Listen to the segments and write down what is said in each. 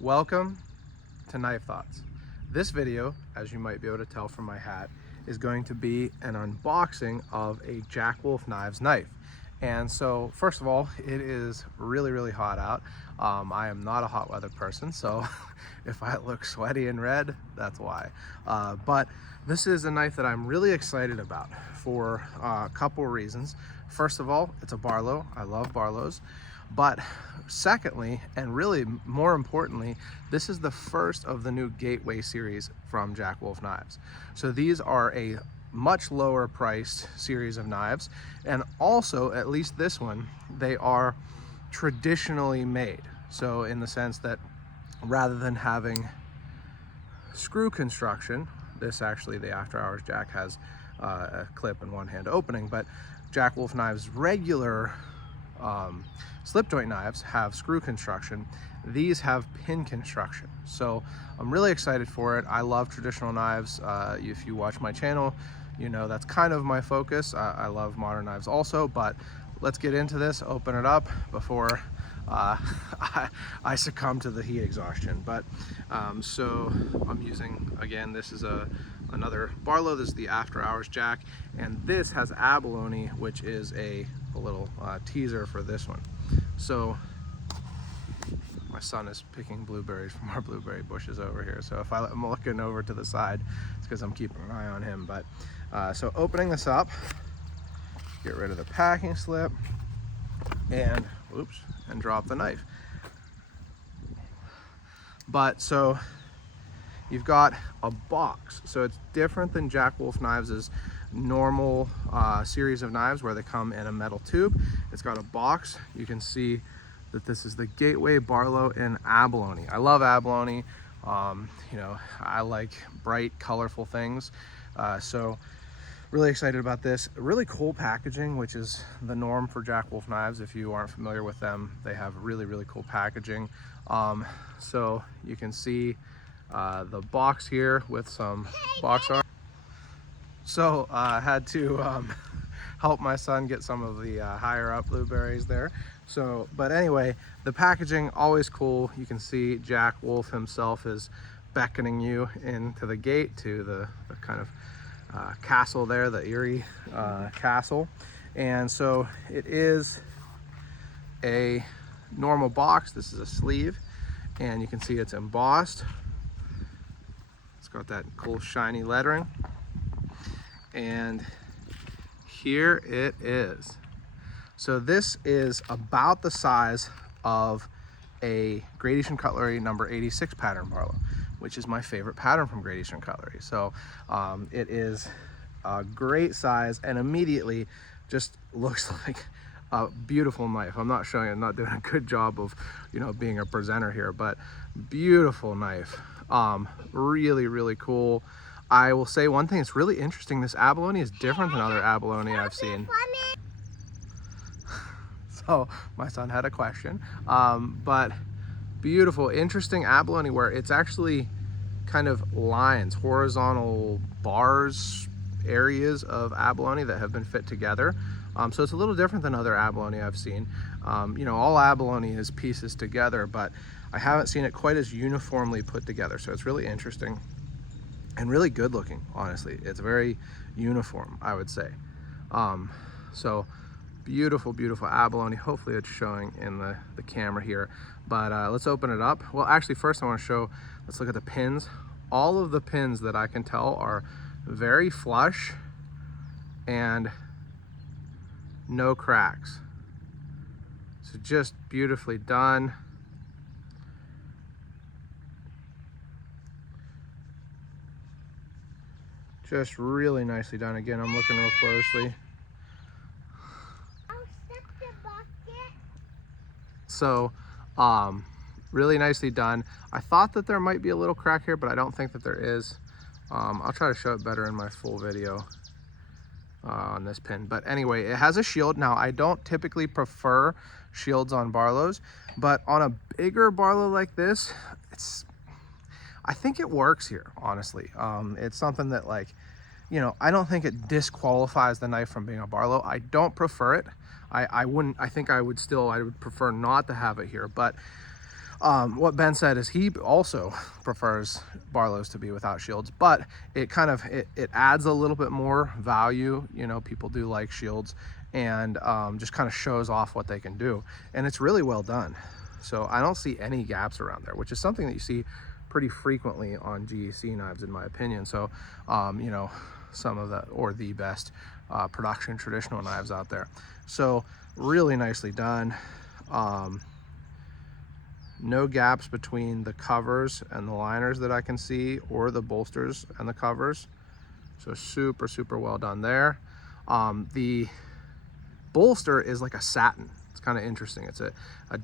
Welcome to Knife Thoughts. This video, as you might be able to tell from my hat, is going to be an unboxing of a Jack Wolf Knives knife. And so first of all, it is really hot out. I am not a hot weather person, so if I look sweaty and red, that's why. But this is a knife that I'm really excited about for a couple reasons. First of all, it's a Barlow. I love Barlows. But secondly, and really more importantly, this is the first of the new Gateway series from Jack Wolf Knives. So these are a much lower priced series of knives, and also, at least this one, they are traditionally made. So in the sense that rather than having screw construction, this actually, the after hours Jack has a clip and one hand opening, but Jack Wolf Knives regular slip joint knives have screw construction. These have pin construction. So I'm really excited for it. I love traditional knives. If you watch my channel, you know that's kind of my focus. I love modern knives also, but let's get into this, open it up before I succumb to the heat exhaustion. But so I'm using, again, this is another Barlow. This is the after hours Jack, and this has Abalone, which is a little teaser for this one. So my son is picking blueberries from our blueberry bushes over here, so if I'm looking over to the side, it's because I'm keeping an eye on him. But so opening this up, get rid of the packing slip, and oops, and drop the knife. But so you've got a box, so it's different than Jack Wolf Knives' normal series of knives where they come in a metal tube. It's got a box. You can see that this is the Gateway Barlow in Abalone. I love Abalone. You know, I like bright, colorful things. So really excited about this. Really cool packaging, which is the norm for Jack Wolf Knives. If you aren't familiar with them, they have really cool packaging. So you can see the box here with some box art. So I had to help my son get some of the higher up blueberries there. So, but anyway, the packaging, always cool. You can see Jack Wolf himself is beckoning you into the gate to the kind of castle there, the Erie castle. And so it is a normal box. This is a sleeve, and you can see it's embossed. It's got that cool shiny lettering. And here it is. So this is about the size of a Great Eastern Cutlery number 86 pattern Barlow, which is my favorite pattern from Great Eastern Cutlery. So it is a great size and immediately just looks like a beautiful knife. I'm not showing, I'm not doing a good job of, you know, being a presenter here, but beautiful knife. Really cool. I will say one thing, it's really interesting. This abalone is different than other abalone I've seen. So my son had a question, but beautiful, interesting abalone where it's actually kind of lines, horizontal bars, areas of abalone that have been fit together. So it's a little different than other abalone I've seen. You know, all abalone is pieces together, but I haven't seen it quite as uniformly put together. So it's really interesting and really good looking, honestly. It's very uniform, I would say. So beautiful abalone. Hopefully it's showing in the camera here, but let's open it up. Well, actually first I want to show, let's look at the pins. All of the pins that I can tell are very flush and no cracks. So just beautifully done. Just really nicely done. Again, I'm looking real closely. So, really nicely done. I thought that there might be a little crack here, but I don't think that there is. I'll try to show it better in my full video on this pin. But anyway, it has a shield. Now, I don't typically prefer shields on Barlows, but on a bigger Barlow like this, I think it works here, honestly. It's something that, like, you know, I don't think it disqualifies the knife from being a Barlow. I don't prefer it. I would prefer not to have it here, but what Ben said is he also prefers Barlows to be without shields, but it kind of, it adds a little bit more value. You know, people do like shields, and just kind of shows off what they can do. And it's really well done. So I don't see any gaps around there, which is something that you see pretty frequently on GEC knives, in my opinion. So, you know, some of the, or the best production traditional knives out there. So really nicely done. No gaps between the covers and the liners that I can see, or the bolsters and the covers. So super, super well done there. The bolster is like a satin. It's kind of interesting. It's a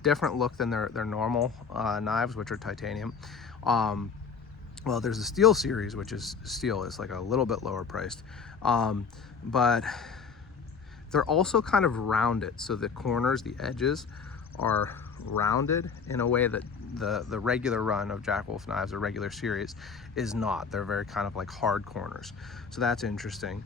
different look than their normal knives, which are titanium. Well, there's the steel series, which is steel, is like a little bit lower priced. But they're also kind of rounded. So the corners, the edges are rounded in a way that the regular run of Jack Wolf knives, or regular series, is not. They're very kind of like hard corners. So that's interesting.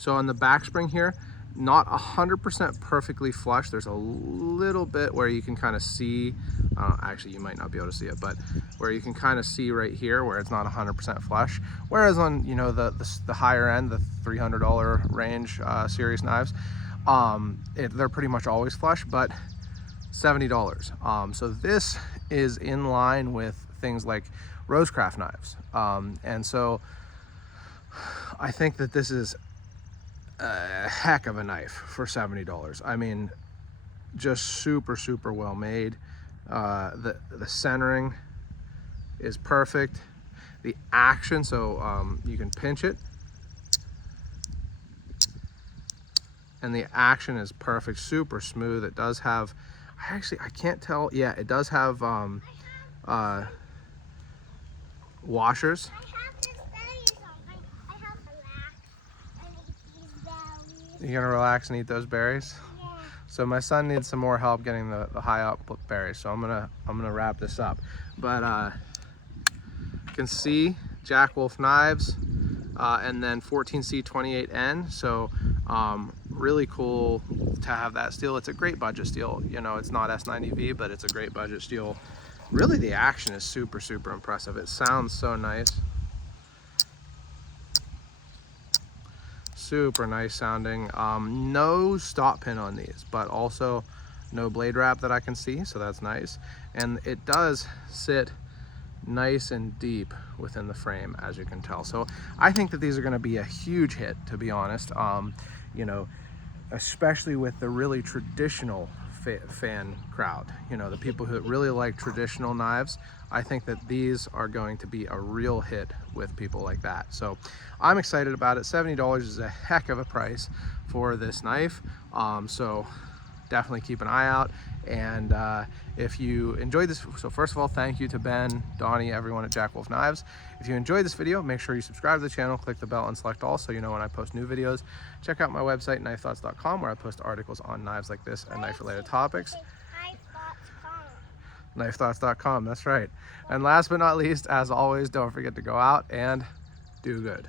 So on the back spring here, not 100% perfectly flush. There's a little bit where you can kind of see, actually you might not be able to see it, but where you can kind of see right here where it's not 100% flush. Whereas on, you know, the higher end, the $300 range series knives, they're pretty much always flush, but $70. So this is in line with things like Rosecraft knives. And so I think that this is a heck of a knife for $70. I mean, just super, super well made. The centering is perfect. The action, so you can pinch it, and the action is perfect, super smooth. It does have, I can't tell, yeah, it does have washers. You gonna relax and eat those berries? Yeah. So my son needs some more help getting the high output berries, so I'm gonna wrap this up. But you can see Jack Wolf knives, and then 14C28N. So really cool to have that steel. It's a great budget steel. You know, it's not S90V, but it's a great budget steel. Really, the action is super, super impressive. It sounds so nice. Super nice sounding. No stop pin on these, but also no blade wrap that I can see, so that's nice. And it does sit nice and deep within the frame, as you can tell. So I think that these are going to be a huge hit, to be honest. You know, especially with the really traditional fan crowd, you know, the people who really like traditional knives. I think that these are going to be a real hit with people like that. So I'm excited about it. $70 is a heck of a price for this knife. So definitely keep an eye out. And if you enjoyed this, so first of all, thank you to Ben, Donnie, everyone at Jack Wolf Knives. If you enjoyed this video, make sure you subscribe to the channel, click the bell and select all so you know when I post new videos. Check out my website, knifethoughts.com, where I post articles on knives like this and knife related topics. Knifethoughts.com, that's right. And last but not least, as always, don't forget to go out and do good.